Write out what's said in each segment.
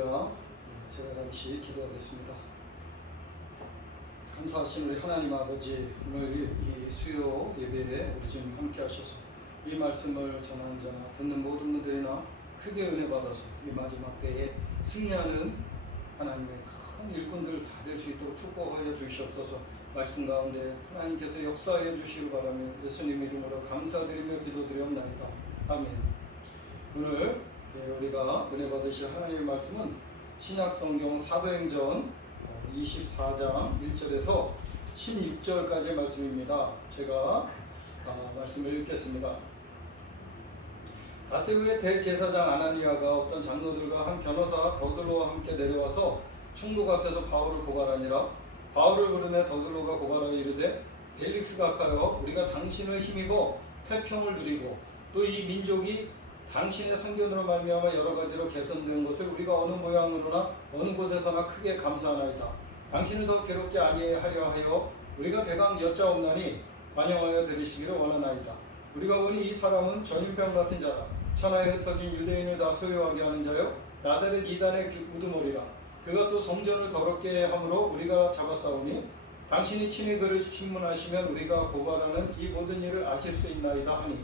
할렐루야. 제가 잠시 기도하겠습니다. 감사하신 우리 하나님 아버지, 오늘 이 수요 예배에 우리 주님 함께 하셔서 이 말씀을 전하는 자나 듣는 모든 분들이나 크게 은혜 받아서 이 마지막 때에 승리하는 하나님의 큰 일꾼들 다 될 수 있도록 축복하여 주시옵소서. 말씀 가운데 하나님께서 역사하여 주시길 바라며 예수님 이름으로 감사드리며 기도드리옵나이다. 아멘. 오늘 우리가 은혜 받으실 하나님의 말씀은 신약성경 사도행전 24장 1절에서 16절까지의 말씀입니다. 제가 말씀을 읽겠습니다. 닷새 후에 대제사장 아나니아가 어떤 장로들과 한 변호사 더들로와 함께 내려와서 총독 앞에서 바울을 고발하니라. 바울을 부르매 더들로가 고발하여 이르되 벨릭스가 하여 우리가 당신을 힘입어 태평을 누리고 또 이 민족이 당신의 선견으로 말미암아 여러 가지로 개선된 것을 우리가 어느 모양으로나 어느 곳에서나 크게 감사하나이다. 당신을 더 괴롭게 아니하려 하여 우리가 대강 여짜옵나니 관영하여 들으시기를 원하나이다. 우리가 보니 이 사람은 전염병 같은 자라. 천하에 흩어진 유대인을 다 소유하게 하는 자요 나사렛 이단의 우두머리라. 그가 또 성전을 더럽게 함으로 우리가 잡았사오니 당신이 친히 그를 신문하시면 우리가 고발하는 이 모든 일을 아실 수 있나이다 하니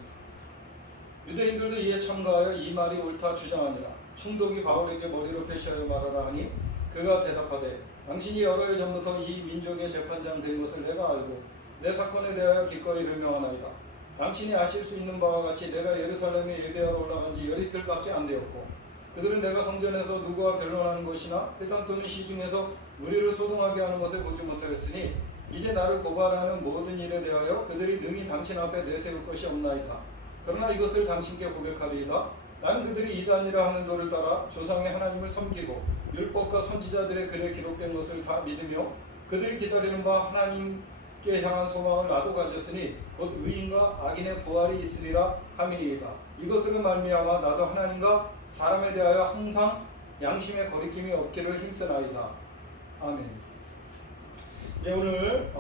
유대인들도 이에 참가하여 이 말이 옳다 주장하니라. 총독이 바울에게 머리를 펴시하여 말하라 하니 그가 대답하되 당신이 여러 해 전부터 이 민족의 재판장 된 것을 내가 알고 내 사건에 대하여 기꺼이 설명하나이다. 당신이 아실 수 있는 바와 같이 내가 예루살렘에 예배하러 올라간 지 열이틀밖에 안 되었고 그들은 내가 성전에서 누구와 변론하는 것이나 회당 또는 시중에서 우리를 소동하게 하는 것을 보지 못하였으니 이제 나를 고발하는 모든 일에 대하여 그들이 능히 당신 앞에 내세울 것이 없나이다. 그러나 이것을 당신께 고백하리이다. 나는 그들이 이단이라 하는 도를 따라 조상의 하나님을 섬기고 율법과 선지자들의 글에 기록된 것을 다 믿으며 그들이 기다리는 바 하나님께 향한 소망을 나도 가졌으니 곧 의인과 악인의 부활이 있으리라 함이니이다. 이것으로 말미암아 나도 하나님과 사람에 대하여 항상 양심의 거리낌이 없기를 힘쓰나이다. 아멘. 네, 오늘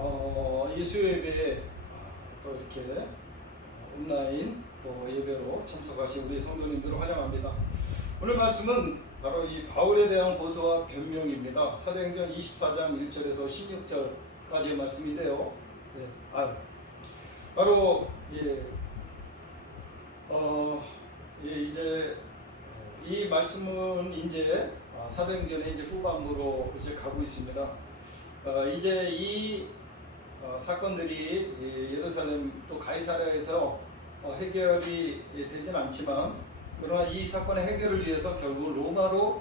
이 수요 예배에 또 이렇게 온라인 예배로 참석하신 우리 성도님들을 환영합니다. 오늘 말씀은 바로 이 바울에 대한 고소와 변명입니다. 사도행전 24장 1절에서 16절까지의 말씀인데요. 네, 바로 이제 이 말씀은 이제 사도행전의 이제 후반부로 이제 가고 있습니다. 이제 이 사건들이 예루살렘 또 가이사랴에서 해결이 되진 않지만 그러나 이 사건의 해결을 위해서 결국 로마로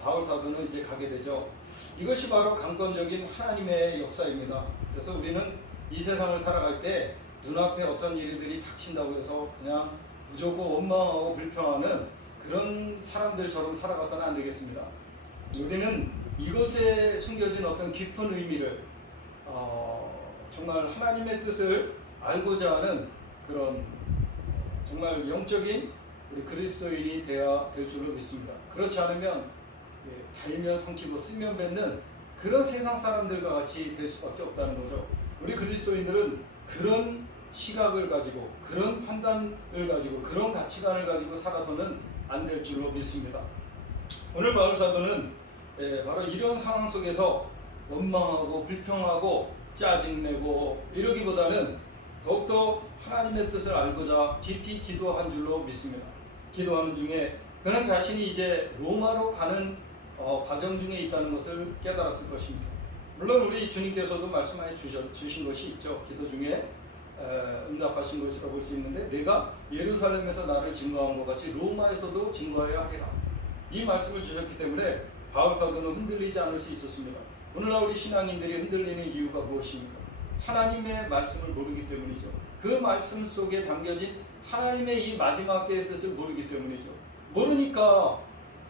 바울 사도는 이제 가게 되죠. 이것이 바로 강권적인 하나님의 역사입니다. 그래서 우리는 이 세상을 살아갈 때 눈앞에 어떤 일들이 닥친다고 해서 그냥 무조건 원망하고 불평하는 그런 사람들처럼 살아가서는 안 되겠습니다. 우리는 이것에 숨겨진 어떤 깊은 의미를 정말 하나님의 뜻을 알고자 하는 그런 정말 영적인 우리 그리스도인이 되어야 될 줄로 믿습니다. 그렇지 않으면 달면 삼키고 쓰면 뱉는 그런 세상 사람들과 같이 될 수밖에 없다는 거죠. 우리 그리스도인들은 그런 시각을 가지고 그런 판단을 가지고 그런 가치관을 가지고 살아서는 안 될 줄로 믿습니다. 오늘 바울 사도는 바로 이런 상황 속에서 원망하고 불평하고 짜증내고 이러기보다는 더욱더 하나님의 뜻을 알고자 깊이 기도한 줄로 믿습니다. 기도하는 중에 그는 자신이 이제 로마로 가는 과정 중에 있다는 것을 깨달았을 것입니다. 물론 우리 주님께서도 말씀해 주신 것이 있죠. 기도 중에 응답하신 것이라고 볼 수 있는데 내가 예루살렘에서 나를 증거한 것 같이 로마에서도 증거해야 하리라. 이 말씀을 주셨기 때문에 바울 사도는 흔들리지 않을 수 있었습니다. 오늘날 우리 신앙인들이 흔들리는 이유가 무엇입니까? 하나님의 말씀을 모르기 때문이죠. 그 말씀 속에 담겨진 하나님의 이 마지막 때의 뜻을 모르기 때문이죠. 모르니까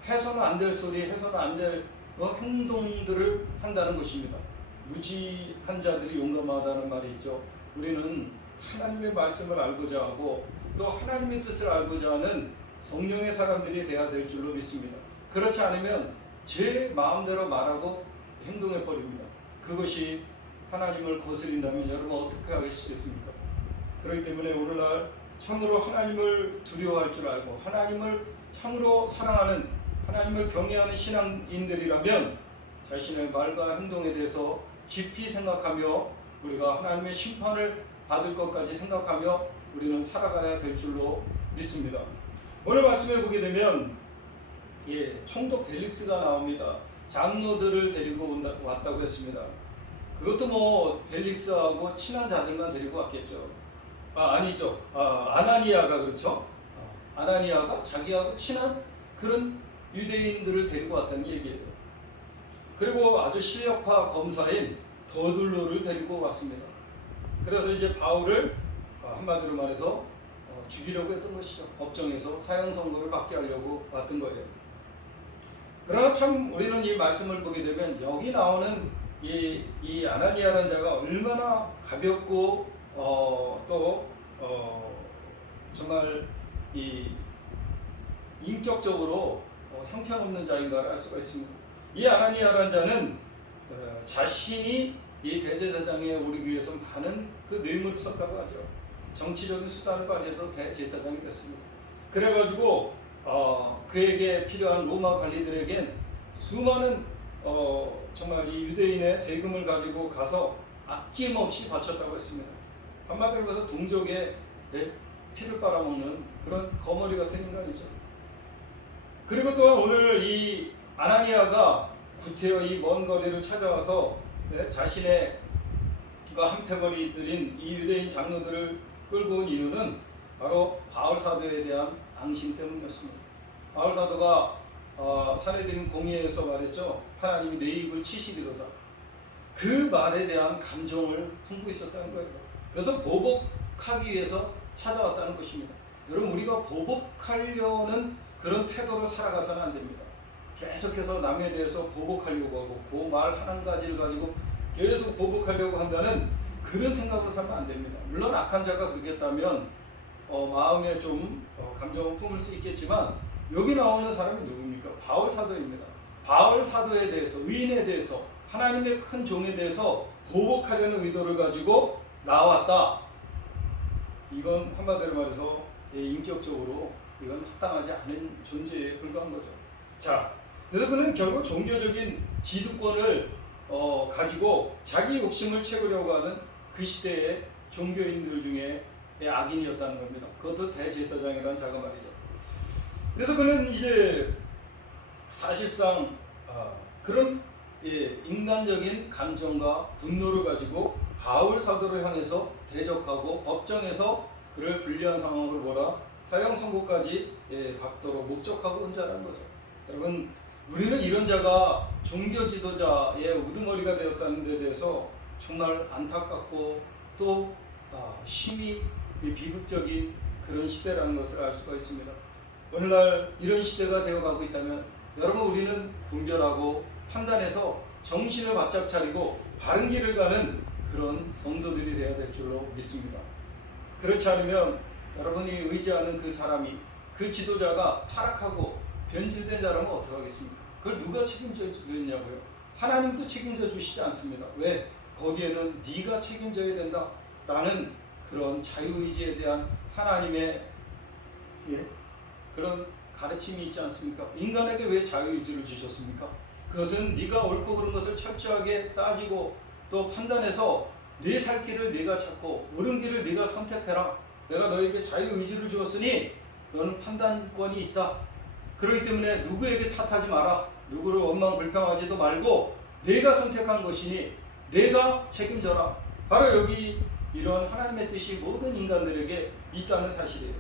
해서는 안 될 소리, 해서는 안 될 행동들을 한다는 것입니다. 무지한 자들이 용감하다는 말이 있죠. 우리는 하나님의 말씀을 알고자 하고 또 하나님의 뜻을 알고자 하는 성령의 사람들이 되어야 될 줄로 믿습니다. 그렇지 않으면 제 마음대로 말하고 행동해 버립니다. 그것이 하나님을 거스린다면 여러분 어떻게 하시겠습니까? 그렇기 때문에 오늘날 참으로 하나님을 두려워할 줄 알고 하나님을 참으로 사랑하는 하나님을 경외하는 신앙인들이라면 자신의 말과 행동에 대해서 깊이 생각하며 우리가 하나님의 심판을 받을 것까지 생각하며 우리는 살아가야 될 줄로 믿습니다. 오늘 말씀해 보게 되면 총독 벨릭스가 나옵니다. 장로들을 데리고 왔다고 했습니다. 그것도 뭐 벨릭스하고 친한 자들만 데리고 왔겠죠. 아니죠. 아나니아가 그렇죠. 아나니아가 자기하고 친한 그런 유대인들을 데리고 왔다는 얘기예요. 그리고 아주 실력파 검사인 더둘로를 데리고 왔습니다. 그래서 이제 바울을 한마디로 말해서 죽이려고 했던 것이죠. 법정에서 사형 선고를 받게 하려고 왔던 거예요. 그러나 참 우리는 이 말씀을 보게 되면 여기 나오는 이 아나니아라는 자가 얼마나 가볍고 또 정말 이 인격적으로 형편없는 자인가를 알 수가 있습니다. 이 아나니아라는 자는 자신이 이 대제사장에 오르기 위해서 많은 그 뇌물을 썼다고 하죠. 정치적인 수단을 발휘해서 대제사장이 됐습니다. 그래가지고 그에게 필요한 로마 관리들에겐 수많은 정말 이 유대인의 세금을 가지고 가서 아낌없이 바쳤다고 했습니다. 한마디로 해서 동족의 피를 빨아먹는 그런 거머리 같은 인간이죠. 그리고 또한 오늘 이 아나니아가 구태여 이 먼 거리를 찾아와서 자신의 한패거리들인 이 유대인 장로들을 끌고 온 이유는 바로 바울 사도에 대한 앙심 때문이었습니다. 바울 사도가 사내들인 공의에서 말했죠. 하나님이 내 입을 치시리로다. 그 말에 대한 감정을 품고 있었다는 거예요. 그래서 보복하기 위해서 찾아왔다는 것입니다. 여러분, 우리가 보복하려는 그런 태도로 살아가서는 안 됩니다. 계속해서 남에 대해서 보복하려고 하고 그 말 한 가지를 가지고 계속 보복하려고 한다는 그런 생각으로 살면 안 됩니다. 물론 악한 자가 그러겠다면 마음에 좀 감정을 품을 수 있겠지만 여기 나오는 사람이 누굽니까? 바울 사도입니다. 바울 사도에 대해서, 의인에 대해서, 하나님의 큰 종에 대해서 보복하려는 의도를 가지고 나왔다. 이건 한마디로 말해서 인격적으로 이건 합당하지 않은 존재에 불과한 거죠. 자, 그래서 그는 결국 종교적인 기득권을 가지고 자기 욕심을 채우려고 하는 그 시대의 종교인들 중에 악인이었다는 겁니다. 그것도 대제사장이라는 자가 말이죠. 그래서 그는 이제 사실상 그런 인간적인 감정과 분노를 가지고 바울 사도를 향해서 대적하고 법정에서 그를 불리한 상황으로 몰아 사형 선고까지 받도록 목적하고 온 자라는 거죠. 여러분, 우리는 이런 자가 종교 지도자의 우두머리가 되었다는 데 대해서 정말 안타깝고 또 심히 비극적인 그런 시대라는 것을 알 수가 있습니다. 오늘날 이런 시대가 되어가고 있다면 여러분, 우리는 분별하고 판단해서 정신을 바짝 차리고 바른 길을 가는 그런 성도들이 되어야 될 줄로 믿습니다. 그렇지 않으면 여러분이 의지하는 그 사람이, 그 지도자가 타락하고 변질된 자라면 어떻게 하겠습니까? 그걸 누가 책임져 주겠냐고요? 하나님도 책임져 주시지 않습니다. 왜? 거기에는 네가 책임져야 된다 라는 그런 자유의지에 대한 하나님의 그런 가르침이 있지 않습니까? 인간에게 왜 자유의지를 주셨습니까? 그것은 네가 옳고 그른 것을 철저하게 따지고 또 판단해서 내 살 길을 네가 찾고 옳은 길을 네가 선택해라. 내가 너에게 자유의지를 주었으니 너는 판단권이 있다. 그렇기 때문에 누구에게 탓하지 마라. 누구를 원망 불평하지도 말고 내가 선택한 것이니 내가 책임져라. 바로 여기 이런 하나님의 뜻이 모든 인간들에게 있다는 사실이에요.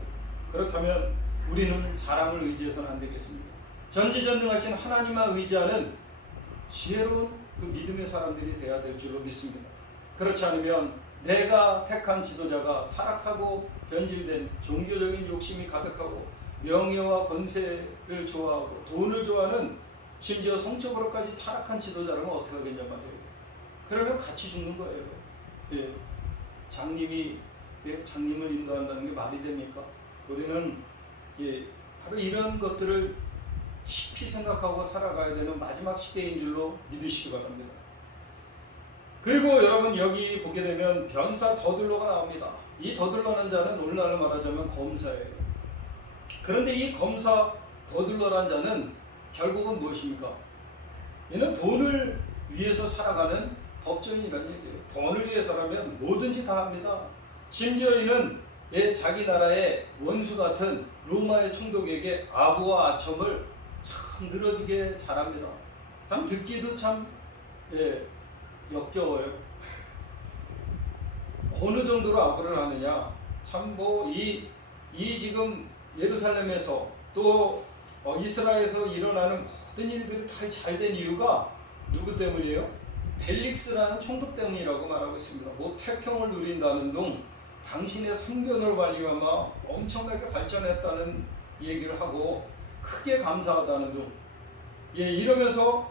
그렇다면 우리는 사람을 의지해서는 안 되겠습니다. 전지전능하신 하나님만 의지하는 지혜로운 그 믿음의 사람들이 되어야 될 줄로 믿습니다. 그렇지 않으면 내가 택한 지도자가 타락하고 변질된 종교적인 욕심이 가득하고 명예와 권세를 좋아하고 돈을 좋아하는 심지어 성적으로까지 타락한 지도자라면 어떻게 하겠냐 말이에요. 그러면 같이 죽는 거예요. 장님을 인도한다는 게 말이 됩니까? 우리는 바로 이런 것들을 깊이 생각하고 살아가야 되는 마지막 시대인 줄로 믿으시기 바랍니다. 그리고 여러분, 여기 보게 되면 변사 더둘로가 나옵니다. 이 더둘로라는 자는 오늘날로 말하자면 검사예요. 그런데 이 검사 더둘로라는 자는 결국은 무엇입니까? 얘는 돈을 위해서 살아가는 법정이라는 얘기예요. 돈을 위해서라면 뭐든지 다 합니다. 심지어 이는 자기 나라의 원수 같은 로마의 총독에게 아부와 아첨을 참 늘어지게 잘합니다. 참 듣기도 참 역겨워요. 어느 정도로 아부를 하느냐? 참 이 지금 예루살렘에서 또 이스라엘에서 일어나는 모든 일들이 다 잘 된 이유가 누구 때문이에요? 벨릭스라는 총독 때문이라고 말하고 있습니다. 태평을 누린다는 둥 당신의 선견을 말미암아 엄청나게 발전했다는 얘기를 하고 크게 감사하다는 둥 이러면서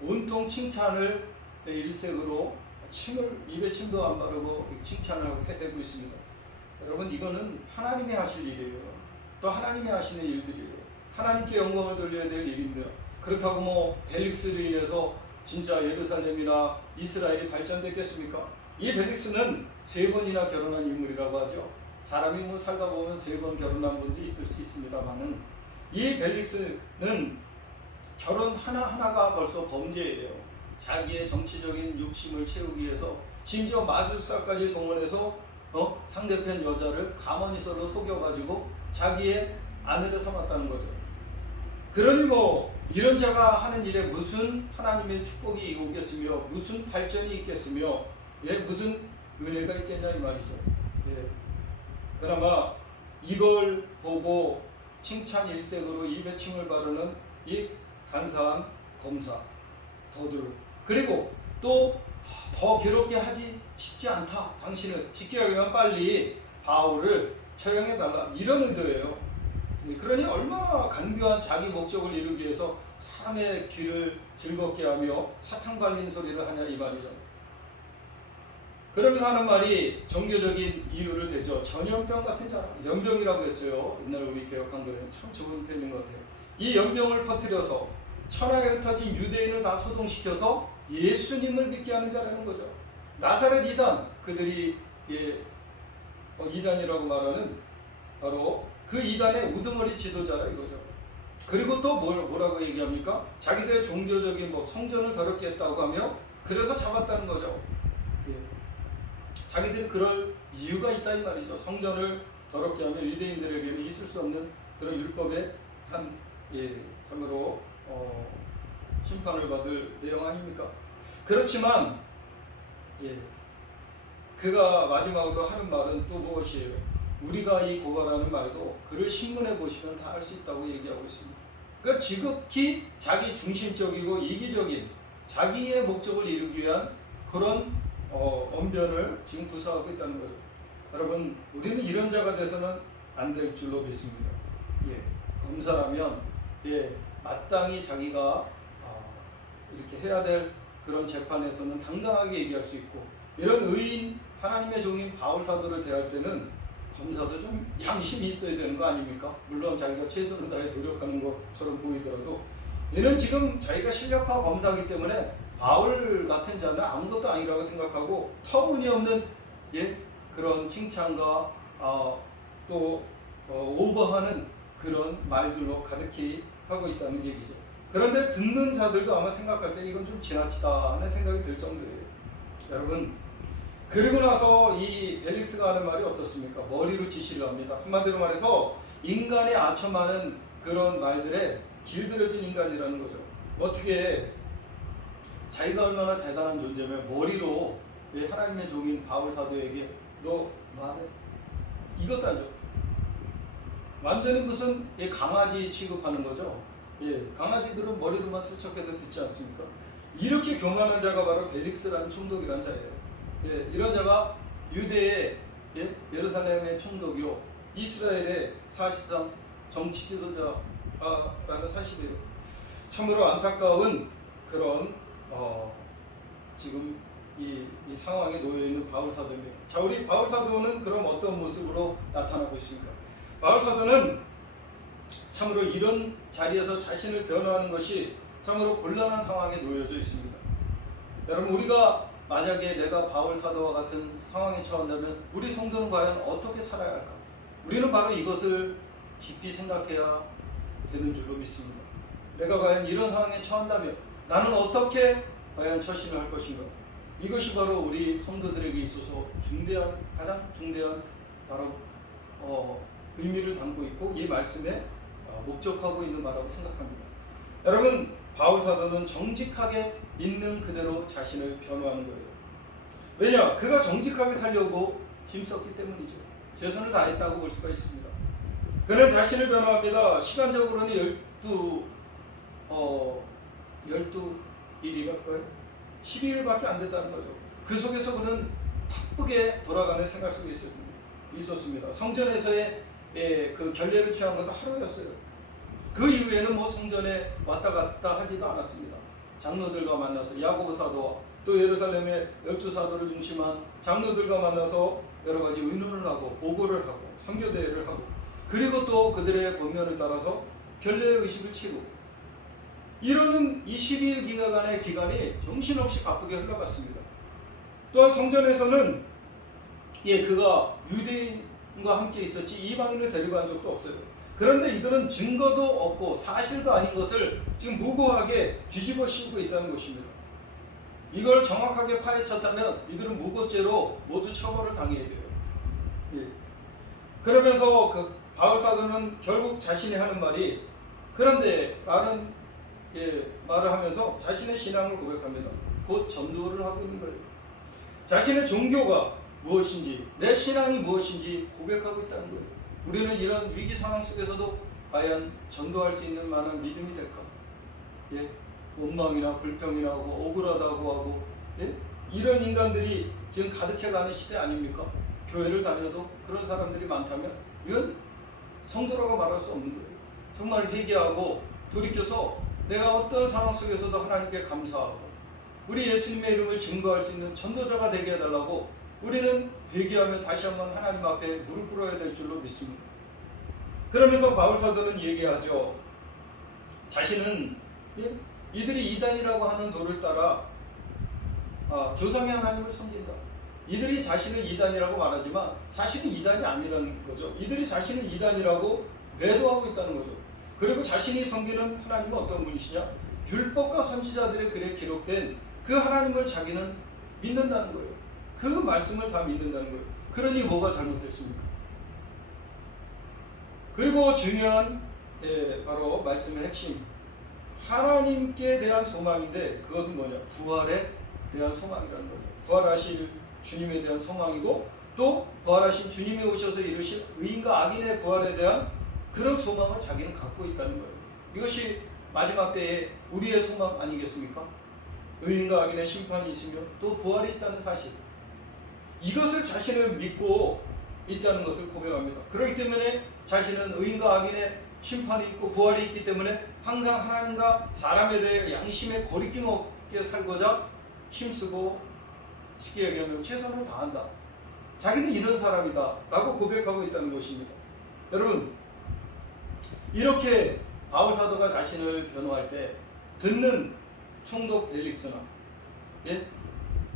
온통 칭찬을 일색으로 입에 침도 안 바르고 칭찬을 해대고 있습니다. 여러분 이거는 하나님이 하실 일이에요. 또 하나님이 하시는 일들이에요. 하나님께 영광을 돌려야 될 일입니다. 그렇다고 벨릭스로 인해서 진짜 예루살렘이나 이스라엘이 발전됐겠습니까? 이 벨릭스는 3번이나 결혼한 인물이라고 하죠. 사람이 살다 보면 3번 결혼한 분도 있을 수 있습니다만은 이 벨릭스는 결혼 하나하나가 벌써 범죄예요. 자기의 정치적인 욕심을 채우기 위해서 심지어 마술사까지 동원해서 상대편 여자를 가만히 있어도 속여가지고 자기의 아내를 삼았다는 거죠. 그러니 이런 자가 하는 일에 무슨 하나님의 축복이 오겠으며 무슨 발전이 있겠으며 무슨 은혜가 있겠냐 이 말이죠. 그나마 이걸 보고 칭찬 일색으로 입에 침을 바르는 이 간사한 검사 더들 그리고 또 더 괴롭게 하지 싶지 않다. 당신은 쉽게 얘기하면 빨리 바울을 처형해달라 이런 의도예요. 그러니 얼마나 간교한 자기 목적을 이루기 위해서 사람의 귀를 즐겁게 하며 사탕 발린 소리를 하냐 이 말이죠. 그러면서 하는 말이 종교적인 이유를 대죠. 전염병 같은 자, 연병이라고 했어요. 옛날 우리 개혁한 거는 참 좋은 표현인 것 같아요. 이 연병을 퍼뜨려서 천하에 흩어진 유대인을 다 소동시켜서 예수님을 믿게 하는 자라는 거죠. 나사렛 이단, 그들이 이단이라고 말하는 바로 그 이단의 우두머리 지도자라 이거죠. 그리고 또 뭐라고 얘기합니까? 자기들의 종교적인 성전을 더럽게 했다고 하며 그래서 잡았다는 거죠. 자기들이 그럴 이유가 있다 이 말이죠. 성전을 더럽게 하면 유대인들에게는 있을 수 없는 그런 율법의 참으로 심판을 받을 내용 아닙니까? 그렇지만 그가 마지막으로 하는 말은 또 무엇이에요? 우리가 이 고발하는 말도 글을 신문해 보시면 다 알 수 있다고 얘기하고 있습니다. 그러니까 지극히 자기 중심적이고 이기적인 자기의 목적을 이루기 위한 그런 언변을 지금 구사하고 있다는 거죠. 여러분 우리는 이런 자가 돼서는 안 될 줄로 믿습니다. 검사라면 마땅히 자기가 이렇게 해야 될 그런 재판에서는 당당하게 얘기할 수 있고 이런 의인 하나님의 종인 바울 사도를 대할 때는 검사도 좀 양심이 있어야 되는 거 아닙니까? 물론 자기가 최선을 다해 노력하는 것처럼 보이더라도 얘는 지금 자기가 실력파 검사이기 때문에 바울 같은 자는 아무것도 아니라고 생각하고 터무니없는 그런 칭찬과 또 오버하는 그런 말들로 가득히 하고 있다는 얘기죠. 그런데 듣는 자들도 아마 생각할 때 이건 좀 지나치다 하는 생각이 들 정도예요. 여러분 그리고 나서 이 벨릭스가 하는 말이 어떻습니까? 머리로 지시를 합니다. 한마디로 말해서 인간의 아첨하는 그런 말들에 길들여진 인간이라는 거죠. 어떻게 자기가 얼마나 대단한 존재면 머리로 하나님의 종인 바울 사도에게 너 말해 이것도 아니죠. 완전히 무슨 강아지 취급하는 거죠. 강아지들은 머리로만 수척해도 듣지 않습니까? 이렇게 교만한 자가 바로 벨릭스라는 총독이라는 자예요. 이런 자가 유대의 예루살렘의 총독이요 이스라엘의 사실상 정치 지도자라는 사실이에요. 참으로 안타까운 그런 지금 이 상황에 놓여 있는 바울 사도입니다. 자, 우리 바울 사도는 그럼 어떤 모습으로 나타나고 있습니까? 바울 사도는 참으로 이런 자리에서 자신을 변호하는 것이 참으로 곤란한 상황에 놓여져 있습니다. 여러분 우리가 만약에 내가 바울 사도와 같은 상황에 처한다면 우리 성도는 과연 어떻게 살아야 할까? 우리는 바로 이것을 깊이 생각해야 되는 줄로 믿습니다. 내가 과연 이런 상황에 처한다면 나는 어떻게 과연 처신을 할 것인가? 이것이 바로 우리 성도들에게 있어서 가장 중대한 바로 의미를 담고 있고 이 말씀에 목적하고 있는 말이라고 생각합니다. 여러분, 바울 사도는 정직하게 있는 그대로 자신을 변호하는 거예요. 왜냐? 그가 정직하게 살려고 힘썼기 때문이죠. 최선을 다했다고 볼 수가 있습니다. 그는 자신을 변호합니다. 시간적으로는 12일일까요? 12일밖에 안 됐다는 거죠. 그 속에서 그는 바쁘게 돌아가는 생활 속에 있었습니다. 성전에서의 그 결례를 취한 것도 하루였어요. 그 이후에는 뭐 성전에 왔다 갔다 하지도 않았습니다. 장로들과 만나서 야고보 사도와 또 예루살렘의 12사도를 중심한 장로들과 만나서 여러 가지 의논을 하고 보고를 하고 선교대회를 하고 그리고 또 그들의 권면을 따라서 결례의 의식을 치르고 이러는 이 12일 기간의 정신없이 바쁘게 흘러갔습니다. 또한 성전에서는 그가 유대인과 함께 있었지 이방인을 데리고 간 적도 없어요. 그런데 이들은 증거도 없고 사실도 아닌 것을 지금 무고하게 뒤집어 씌우고 있다는 것입니다. 이걸 정확하게 파헤쳤다면 이들은 무고죄로 모두 처벌을 당해야 돼요. 그러면서 그 바울 사도는 결국 자신이 하는 말이 그런데 말을 하면서 자신의 신앙을 고백합니다. 곧 전도를 하고 있는 거예요. 자신의 종교가 무엇인지 내 신앙이 무엇인지 고백하고 있다는 거예요. 우리는 이런 위기 상황 속에서도 과연 전도할 수 있는 만한 믿음이 될까? 원망이나 불평이나 하고 억울하다고 하고 이런 인간들이 지금 가득해가는 시대 아닙니까? 교회를 다녀도 그런 사람들이 많다면 이건 성도라고 말할 수 없는 거예요. 정말 회개하고 돌이켜서 내가 어떤 상황 속에서도 하나님께 감사하고 우리 예수님의 이름을 증거할 수 있는 전도자가 되게 해달라고 우리는 회개하며 다시 한번 하나님 앞에 무릎 꿇어야 될 줄로 믿습니다. 그러면서 바울 사도는 얘기하죠. 자신은 이들이 이단이라고 하는 도를 따라 조상의 하나님을 섬긴다. 이들이 자신을 이단이라고 말하지만 사실은 이단이 아니라는 거죠. 이들이 자신을 이단이라고 매도하고 있다는 거죠. 그리고 자신이 섬기는 하나님은 어떤 분이시냐? 율법과 선지자들의 글에 기록된 그 하나님을 자기는 믿는다는 거예요. 그 말씀을 다 믿는다는 거예요. 그러니 뭐가 잘못됐습니까? 그리고 중요한 바로 말씀의 핵심 하나님께 대한 소망인데 그것은 뭐냐? 부활에 대한 소망이라는 거죠. 부활하실 주님에 대한 소망이고 또 부활하신 주님이 오셔서 이루실 의인과 악인의 부활에 대한 그런 소망을 자기는 갖고 있다는 거예요. 이것이 마지막 때에 우리의 소망 아니겠습니까? 의인과 악인의 심판이 있으며 또 부활이 있다는 사실. 이것을 자신을 믿고 있다는 것을 고백합니다. 그렇기 때문에 자신은 의인과 악인의 심판이 있고 부활이 있기 때문에 항상 하나님과 사람에 대해 양심에 거리낌 없게 살고자 힘쓰고 쉽게 얘기하면 최선을 다한다. 자기는 이런 사람이다 라고 고백하고 있다는 것입니다. 여러분, 이렇게 바울 사도가 자신을 변호할 때 듣는 총독 벨릭스나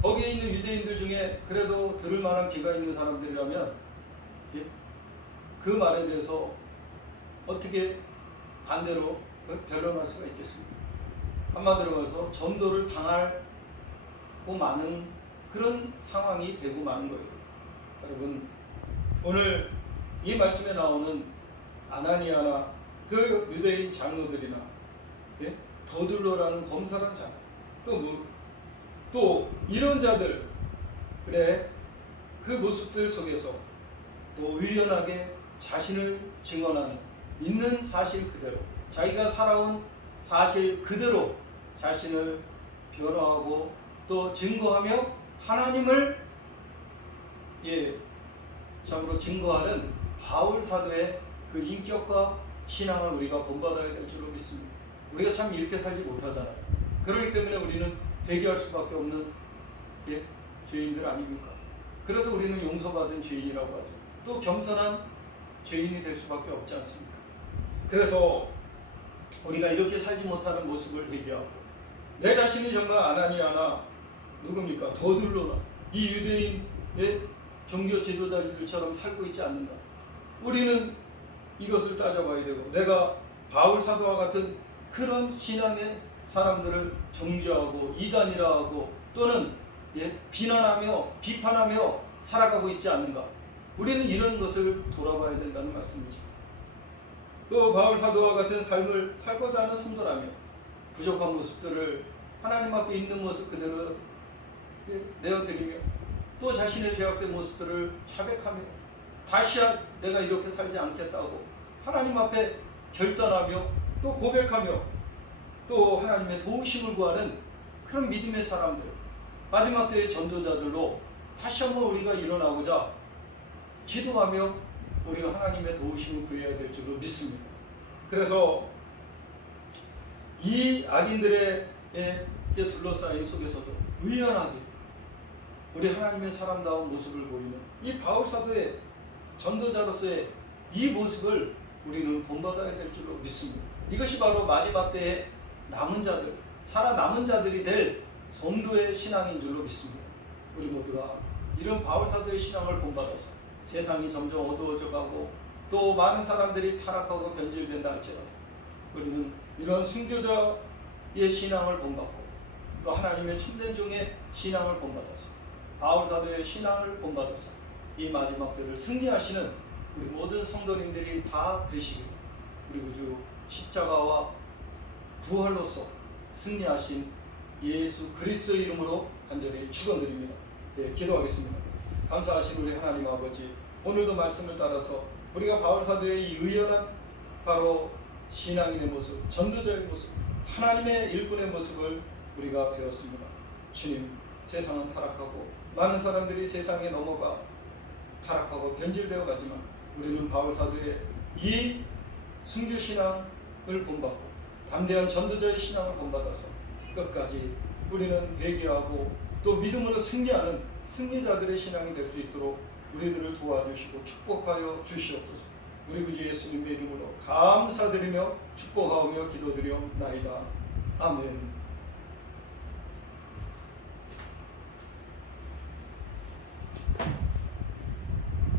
거기에 있는 유대인들 중에 그래도 들을 만한 귀가 있는 사람들이라면 그 말에 대해서 어떻게 반대로 변론할 수가 있겠습니까? 한마디로 말해서 전도를 당하고 마는 그런 상황이 되고 마는 거예요. 여러분, 오늘 이 말씀에 나오는 아나니아나 그 유대인 장로들이나 더둘러라는 검사란 자, 또 이런 자들 그 모습들 속에서 또 의연하게 자신을 증언하는 있는 사실 그대로 자기가 살아온 사실 그대로 자신을 변호하고 또 증거하며 하나님을 참으로 증거하는 바울 사도의 그 인격과 신앙을 우리가 본받아야 될 줄로 믿습니다. 우리가 참 이렇게 살지 못하잖아요. 그렇기 때문에 우리는 회개할 수밖에 없는 죄인들 아닙니까? 그래서 우리는 용서받은 죄인이라고 하죠. 또 겸손한 죄인이 될 수밖에 없지 않습니까? 그래서 우리가 이렇게 살지 못하는 모습을 회개하고 내 자신이 정말 아나니아나 누굽니까? 더둘러나 이 유대인의 종교 지도자들처럼 살고 있지 않는가? 우리는 이것을 따져봐야 되고 내가 바울 사도와 같은 그런 신앙의 사람들을 정죄하고 이단이라고 또는 비난하며 비판하며 살아가고 있지 않는가? 우리는 이런 것을 돌아봐야 된다는 말씀이죠. 또 바울 사도와 같은 삶을 살고자 하는 성도라며 부족한 모습들을 하나님 앞에 있는 모습 그대로 내어드리며 또 자신의 죄악된 모습들을 자백하며 다시야 내가 이렇게 살지 않겠다고 하나님 앞에 결단하며 또 고백하며 또 하나님의 도우심을 구하는 그런 믿음의 사람들, 마지막 때의 전도자들로 다시 한번 우리가 일어나고자 기도하며 우리가 하나님의 도우심을 구해야 될 줄로 믿습니다. 그래서 이 악인들의 둘러싸인 속에서도 의연하게 우리 하나님의 사람다운 모습을 보이는 이 바울 사도의 전도자로서의 이 모습을 우리는 본받아야 될 줄로 믿습니다. 이것이 바로 마지막 때의 남은 자들, 살아남은 자들이 될 성도의 신앙인 줄로 믿습니다. 우리 모두가 이런 바울 사도의 신앙을 본받아서 세상이 점점 어두워져 가고 또 많은 사람들이 타락하고 변질된다 할지라도 우리는 이런 순교자의 신앙을 본받고 또 하나님의 참된 종의 신앙을 본받아서 바울 사도의 신앙을 본받아서 이 마지막 때를 승리하시는 우리 모든 성도님들이 다 되시길 우리 구주 십자가와 부활로서 승리하신 예수 그리스도의 이름으로 간절히 축원드립니다. 기도하겠습니다. 감사하신 우리 하나님 아버지, 오늘도 말씀을 따라서 우리가 바울 사도의 이 의연한 바로 신앙인의 모습, 전도자의 모습, 하나님의 일꾼의 모습을 우리가 배웠습니다. 주님, 세상은 타락하고 많은 사람들이 세상에 넘어가 타락하고 변질되어 가지만 우리는 바울 사도의 이 순교 신앙을 본받고 담대한 전도자의 신앙을 본받아서 끝까지 우리는 회개하고 또 믿음으로 승리하는 승리자들의 신앙이 될 수 있도록 우리들을 도와주시고 축복하여 주시옵소서. 우리 구주 예수님의 이름으로 감사드리며 축복하며 기도드려 나이다. 아멘.